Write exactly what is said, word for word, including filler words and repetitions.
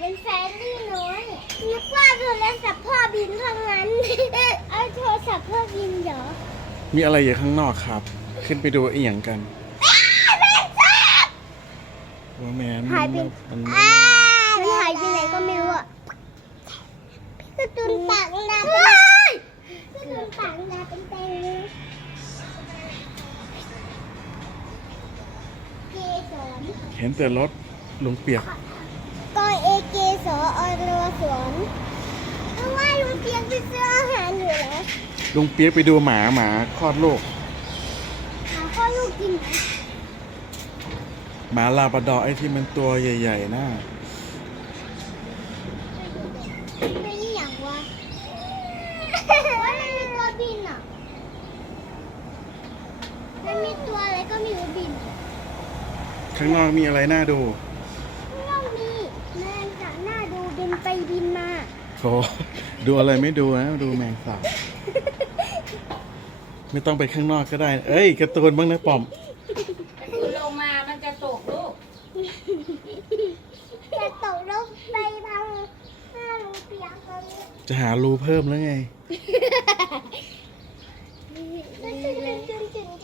เป็นแฟรี่น้อยนึกว่าโทรศัพท์พ่อบินเท่านั้นเอาโทรศัพท์พ่อบินเหรอมีอะไรอยู่ข้างนอกครับ ขึ้นไปดูอีหยังกันว่าแมนหายไปมันมันหายไปไหนก็ไม่รู้อ่ะพี่การ์ตูนปากดาพี่การ์ตูนปากดาเป็นเต็มเลยเกสรเห็นแต่รถลุงเปียกกอเอเกสรอรวสวนเพราะว่าลุงเพียงไปซื้ออาหารอยู่แล้วลุงเปียกไปดูหมาหมาคลอดลูกหาข้อลูกกินไหมหมาลาบราดอร์ไอ้ที่มันตัวใหญ่ๆน่าเป็นอย่างวะว่ามันมีตัวบินอ่ะมันมีตัวอะไรก็ไม่รู้บินข้างนอกมีอะไรน่าดูข้างนอกมีแมงจากหน้าดูบินไปบินมาโธ่ดูอะไรไม่ดูนะดูแมงสาบไม่ต้องไปข้างนอกก็ได้ เอ้ยการ์ตูนบ้างนะป๋อมคุณลงมามันจะตกลูกจะตกลงไปพังหน้าลุงเปียกตอนนี้จะหารูเพิ่มแล้วไงจุนจุนจุนจุน